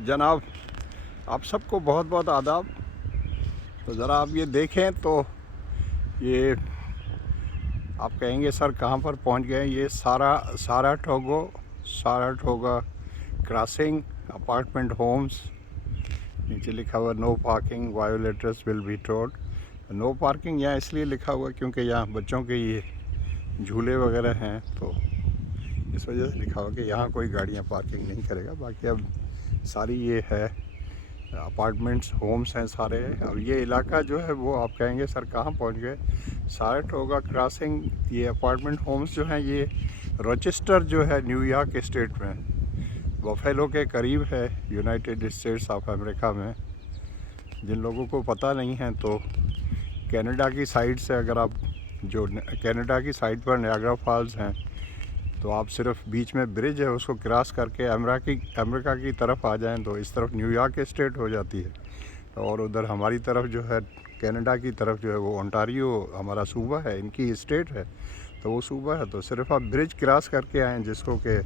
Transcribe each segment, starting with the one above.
जनाब, आप सबको बहुत बहुत आदाब। तो ज़रा आप ये देखें तो ये आप कहेंगे सर कहाँ पर पहुंच गए। ये साराटोगा क्रॉसिंग अपार्टमेंट होम्स। नीचे लिखा हुआ no parking, violators will be told. No parking यहाँ इसलिए लिखा हुआ क्योंकि यहाँ बच्चों के ये झूले वगैरह हैं, तो इस वजह से लिखा हुआ कि यहाँ कोई गाड़ियाँ पार्किंग नहीं करेगा। बाकी अब सारी ये है अपार्टमेंट्स, होम्स हैं सारे। अब ये इलाका जो है वो आप कहेंगे सर कहाँ पहुँच गए। साराटोगा क्रॉसिंग, ये अपार्टमेंट होम्स जो हैं ये रोचेस्टर जो है न्यूयॉर्क स्टेट में, बफेलो के करीब है, यूनाइटेड स्टेट्स ऑफ अमेरिका में। जिन लोगों को पता नहीं है तो कनाडा की साइड से, अगर आप जो कनाडा की साइड पर नायग्रा फॉल्स हैं, तो आप सिर्फ बीच में ब्रिज है उसको क्रॉस करके अमेरिका की तरफ आ जाएं तो इस तरफ न्यूयॉर्क स्टेट हो जाती है, और उधर हमारी तरफ जो है कनाडा की तरफ जो है वो ओंटारियो हमारा सूबा है, इनकी स्टेट है, तो वो सूबा है। तो सिर्फ आप ब्रिज क्रॉस करके आएँ, जिसको कि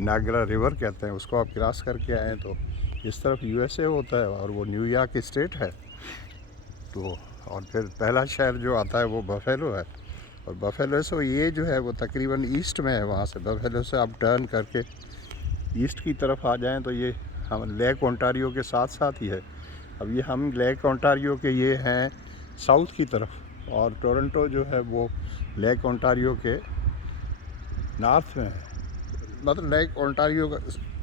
नायग्रा रिवर कहते हैं, उसको आप क्रॉस करके आएँ तो इस तरफ यूएसए होता है और वो न्यूयॉर्क स्टेट है। तो और फिर पहला शहर जो आता है वो बफेलो है, और बफेलो से ये जो है वो तकरीबन ईस्ट में है। वहाँ से बफेलो से आप टर्न करके ईस्ट की तरफ आ जाएं तो ये हम लेक ओंटारियो के साथ साथ ही है। अब ये हम लेक ओंटारियो के ये हैं साउथ की तरफ, और टोरंटो जो है वो लेक ओंटारियो के नॉर्थ में है। मतलब लेक ओंटारियो का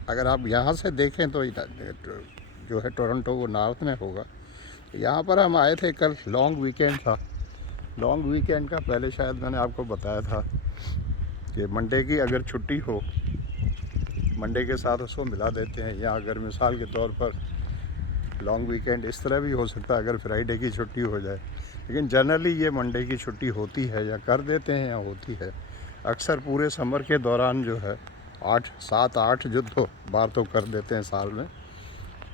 अगर आप यहाँ से देखें तो जो है टोरंटो वो नॉर्थ में होगा। यहाँ पर हम आए थे, कल लॉन्ग वीकेंड था। लॉन्ग वीकेंड का पहले शायद मैंने आपको बताया था कि मंडे की अगर छुट्टी हो, मंडे के साथ उसको मिला देते हैं। या अगर मिसाल के तौर पर लॉन्ग वीकेंड इस तरह भी हो सकता है अगर फ्राइडे की छुट्टी हो जाए, लेकिन जनरली ये मंडे की छुट्टी होती है, या कर देते हैं या होती है। अक्सर पूरे समर के दौरान जो है 7-8 जो तो बार तो कर देते हैं साल में।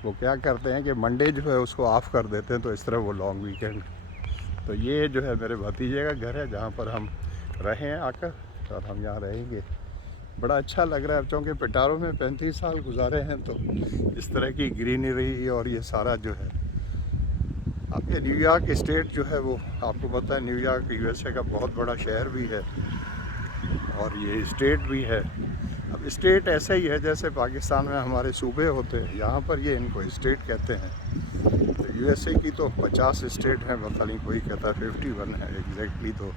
वो क्या करते हैं कि मंडे जो है उसको ऑफ़ कर देते हैं, तो इस तरह वो लॉन्ग वीकेंड। तो ये जो है मेरे भतीजे का घर है जहाँ पर हम रहे हैं आकर, और हम यहाँ रहेंगे। बड़ा अच्छा लग रहा है, क्योंकि पिटारो में 35 साल गुजारे हैं, तो इस तरह की ग्रीनरी और ये सारा जो है। अब ये न्यूयॉर्क स्टेट जो है वो आपको पता है, न्यूयॉर्क यूएसए का बहुत बड़ा शहर भी है और ये स्टेट भी है। अब स्टेट ऐसे ही है जैसे पाकिस्तान में हमारे सूबे होते हैं, यहाँ पर ये इनको स्टेट कहते हैं। तो यूएसए की तो 50 स्टेट हैं, पता नहीं कोई कहता है 51 है एग्जैक्टली, तो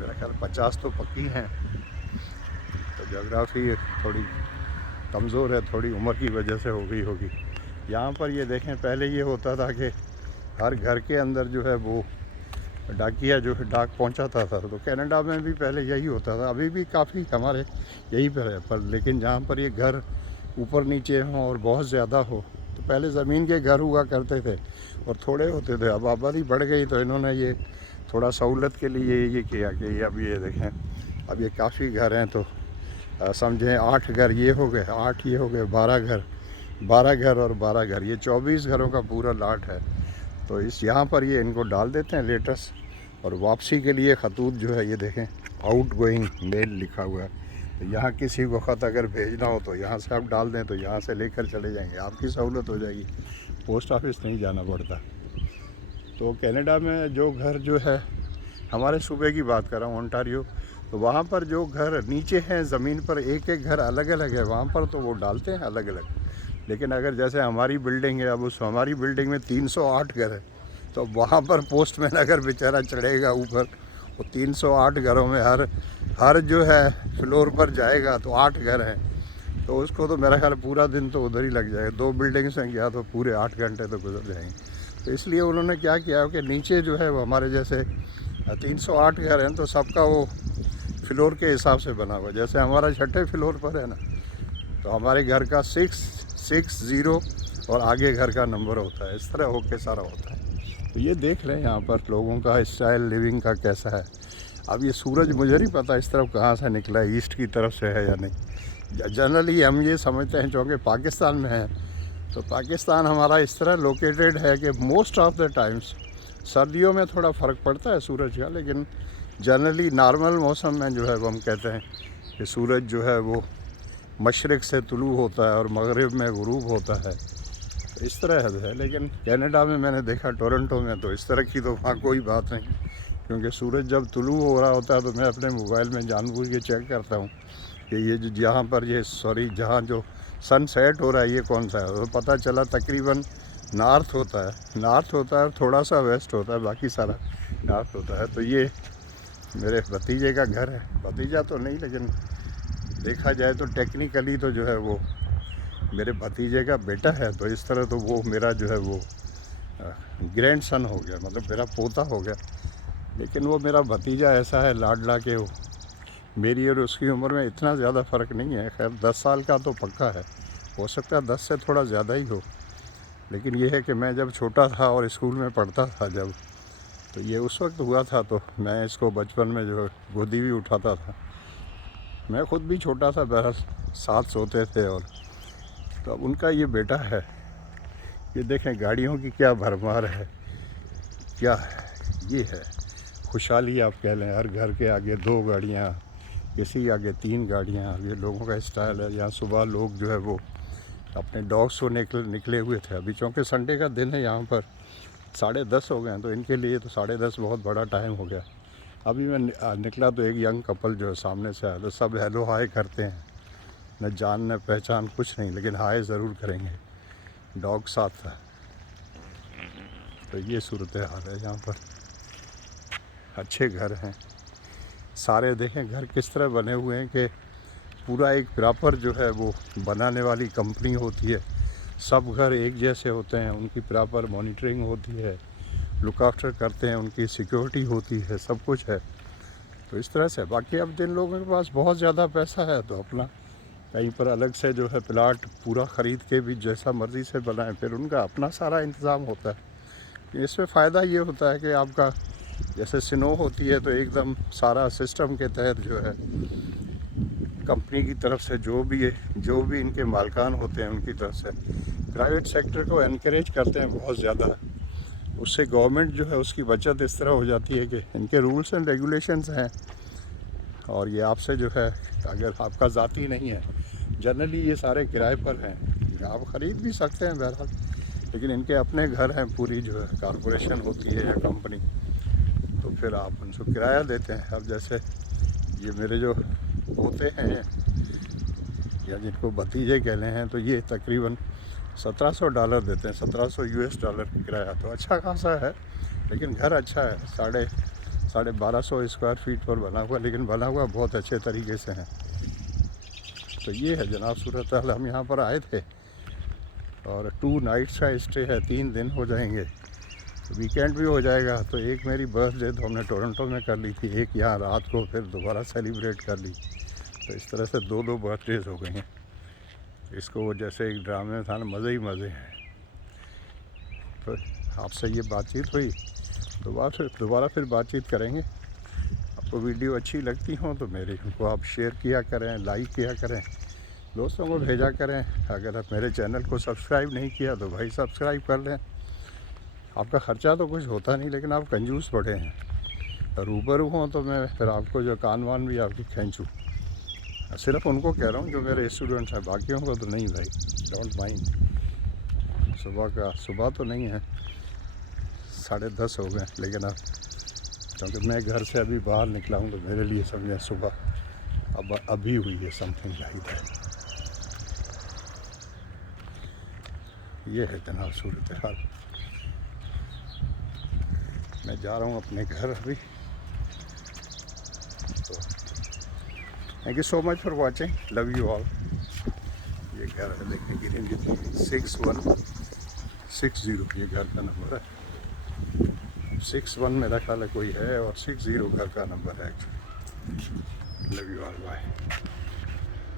मेरा ख्याल 50 तो पक्की हैं। तो जोग्राफ़ी थोड़ी कमज़ोर है, थोड़ी उम्र की वजह से हो गई होगी। यहाँ पर ये देखें, पहले ये होता था कि हर घर के अंदर जो है वो डाकिया जो है डाक पहुँचाता था। तो कनाडा में भी पहले यही होता था, अभी भी काफ़ी हमारे यही पर है। पर लेकिन जहाँ पर ये घर ऊपर नीचे हों और बहुत ज़्यादा हो, तो पहले ज़मीन के घर हुआ करते थे और थोड़े होते थे। अब आबादी बढ़ गई तो इन्होंने ये थोड़ा सहूलत के लिए ये किया कि अब ये देखें, अब ये काफ़ी घर हैं। तो समझें 8 घर ये हो गए, 8 ये हो गए, 12 घर, 12 घर और 12 घर, ये 24 घरों का पूरा लाट है। तो इस यहाँ पर ये इनको डाल देते हैं लेटस, और वापसी के लिए खतूत जो है ये देखें आउट गोइंग मेल लिखा हुआ है। तो यहाँ किसी को ख़त अगर भेजना हो तो यहाँ से आप डाल दें, तो यहाँ से लेकर चले जाएंगे, आपकी सहूलत हो जाएगी, पोस्ट ऑफिस नहीं जाना पड़ता। तो कनाडा में जो घर जो है, हमारे सूबे की बात कर रहा हूँ ओंटारियो, तो वहाँ पर जो घर नीचे हैं ज़मीन पर, एक एक घर अलग अलग है वहाँ पर, तो वो डालते हैं अलग अलग। लेकिन अगर जैसे हमारी बिल्डिंग है, अब उस हमारी बिल्डिंग में 308 घर है, तो वहाँ पर पोस्टमैन अगर बेचारा चढ़ेगा ऊपर, वो 308 घरों में हर जो है फ्लोर पर जाएगा तो 8 घर हैं, तो उसको तो मेरा ख्याल पूरा दिन तो उधर ही लग जाएगा। 2 बिल्डिंग से गया तो पूरे 8 घंटे तो गुजर जाएंगे। तो इसलिए उन्होंने क्या किया कि नीचे जो है वो हमारे जैसे 308 घर हैं, तो सबका वो फ्लोर के हिसाब से बना हुआ। जैसे हमारा 6ठे फ्लोर पर है ना, तो हमारे घर का 660 और आगे घर का नंबर होता है, इस तरह होके सारा होता है। तो ये देख लें यहाँ पर लोगों का स्टाइल लिविंग का कैसा है। अब ये सूरज मुझे नहीं पता इस तरफ कहाँ से निकला है, ईस्ट की तरफ से है या नहीं। जनरली हम ये समझते हैं क्योंकि पाकिस्तान में है, तो पाकिस्तान हमारा इस तरह लोकेटेड है कि मोस्ट ऑफ द टाइम्स सर्दियों में थोड़ा फ़र्क पड़ता है सूरज का, लेकिन जनरली नॉर्मल मौसम में जो है वो हम कहते हैं कि सूरज जो है वो मशरिक़ से तुलू होता है और मगरिब में गुरूब होता है, तो इस तरह है। लेकिन कनाडा में मैंने देखा, टोरंटो में, तो इस तरह की तो वहाँ कोई बात नहीं, क्योंकि सूरज जब तुलू हो रहा होता है तो मैं अपने मोबाइल में जानबूझ के चेक करता हूँ कि ये जो जहाँ पर जहाँ जो सन सेट हो रहा है ये कौन सा है, तो पता चला तकरीबन नॉर्थ होता है और थोड़ा सा वेस्ट होता है, बाकी सारा नॉर्थ होता है। तो ये मेरे भतीजे का घर है, भतीजा तो नहीं लेकिन देखा जाए तो टेक्निकली तो जो है वो मेरे भतीजे का बेटा है, तो इस तरह तो वो मेरा जो है वो ग्रैंड सन हो गया, मतलब मेरा पोता हो गया। लेकिन वो मेरा भतीजा ऐसा है लाडला के वो मेरी और उसकी उम्र में इतना ज़्यादा फ़र्क नहीं है। खैर 10 साल का तो पक्का है, हो सकता है 10 से थोड़ा ज़्यादा ही हो। लेकिन ये है कि मैं जब छोटा था और स्कूल में पढ़ता था जब, तो ये उस वक्त हुआ था, तो मैं इसको बचपन में जो गोदी भी उठाता था। मैं ख़ुद भी छोटा था, बहरहाल साथ सोते थे। और तो अब उनका ये बेटा है, ये देखें गाड़ियों की क्या भरमार है, क्या है ये है खुशहाली आप कह लें। हर घर के आगे 2 गाड़ियाँ, किसी के आगे 3 गाड़ियाँ, ये लोगों का स्टाइल है। यहाँ सुबह लोग जो है वो अपने डॉग्स को निकले हुए थे। अभी चूँकि संडे का दिन है, यहाँ पर 10:30 हो गए हैं, तो इनके लिए तो 10:30 बहुत बड़ा टाइम हो गया। अभी मैं निकला तो एक यंग कपल जो है सामने से आया, तो सब हेलो हाय करते हैं, न जान न पहचान कुछ नहीं, लेकिन हाय ज़रूर करेंगे, डॉग साथ था। तो ये सूरत हाल है यहाँ पर। अच्छे घर हैं सारे, देखें घर किस तरह बने हुए हैं कि पूरा एक प्रॉपर जो है वो बनाने वाली कंपनी होती है। सब घर एक जैसे होते हैं, उनकी प्रॉपर मॉनिटरिंग होती है, लुक आफ्टर करते हैं, उनकी सिक्योरिटी होती है, सब कुछ है। तो इस तरह से बाकी अब जिन लोगों के पास बहुत ज़्यादा पैसा है तो अपना कहीं पर अलग से जो है प्लाट पूरा ख़रीद के भी जैसा मर्ज़ी से बनाएं, फिर उनका अपना सारा इंतज़ाम होता है। इसमें फ़ायदा ये होता है कि आपका जैसे स्नो होती है तो एकदम सारा सिस्टम के तहत जो है कंपनी की तरफ से जो भी इनके मालिकान होते हैं उनकी तरफ से प्राइवेट सेक्टर को एनकरेज करते हैं बहुत ज़्यादा। उससे गवर्नमेंट जो है उसकी बचत इस तरह हो जाती है कि इनके रूल्स एंड रेगुलेशंस हैं, और ये आपसे जो है अगर आपका ज़ाती नहीं है, जनरली ये सारे किराए पर हैं, आप ख़रीद भी सकते हैं बहरहाल, लेकिन इनके अपने घर हैं, पूरी जो है कॉरपोरेशन होती है या कंपनी, तो फिर आप उनको किराया देते हैं। अब जैसे ये मेरे जो पोते हैं या जिनको भतीजे कहने हैं, तो ये तकरीबन $1700 देते हैं, $1700 किराया, तो अच्छा खासा है। लेकिन घर अच्छा है, 1250 स्क्वायर फीट पर बना हुआ, लेकिन बना हुआ बहुत अच्छे तरीके से है। तो ये है जनाब सूरत हाल। हम यहाँ पर आए थे और 2 नाइट्स का स्टे है, 3 दिन हो जाएंगे, वीकेंड भी हो जाएगा। तो एक मेरी बर्थडे तो हमने टोरंटो में कर ली थी, एक यहाँ रात को फिर दोबारा सेलिब्रेट कर ली, तो इस तरह से 2 बर्थडेज हो गई हैं। इसको वो जैसे एक ड्रामे में था ना, मज़े ही मज़े हैं। तो आपसे ये बातचीत हुई, दोबारा फिर बातचीत करेंगे। आपको वीडियो अच्छी लगती हो तो मेरे को आप शेयर किया करें, लाइक किया करें, दोस्तों को भेजा करें। अगर आप मेरे चैनल को सब्सक्राइब नहीं किया तो भाई सब्सक्राइब कर लें। आपका ख़र्चा तो कुछ होता नहीं, लेकिन आप कंजूस बड़े हैं। रूबरू हों तो मैं फिर आपको जो कान वान भी आपकी खींचूँ, सिर्फ उनको कह रहा हूँ जो मेरे स्टूडेंट्स हैं, बाकियों को तो नहीं भाई, डोंट माइंड। सुबह तो नहीं है, 10:30 हो गए, लेकिन अब क्योंकि मैं घर से अभी बाहर निकला हूँ तो मेरे लिए समझें सुबह अब अभी हुई है, समथिंग लाइक दैट। ये है जनाब सूरत हाल। मैं जा रहा हूँ अपने घर अभी। तो thank you so much for watching, love you all. ये घर है, देखने की रेंज 6160, ये घर का नंबर है। 61 मेरा ख्याल है कोई है, और 60 घर का नंबर है actually. Love you all, bye.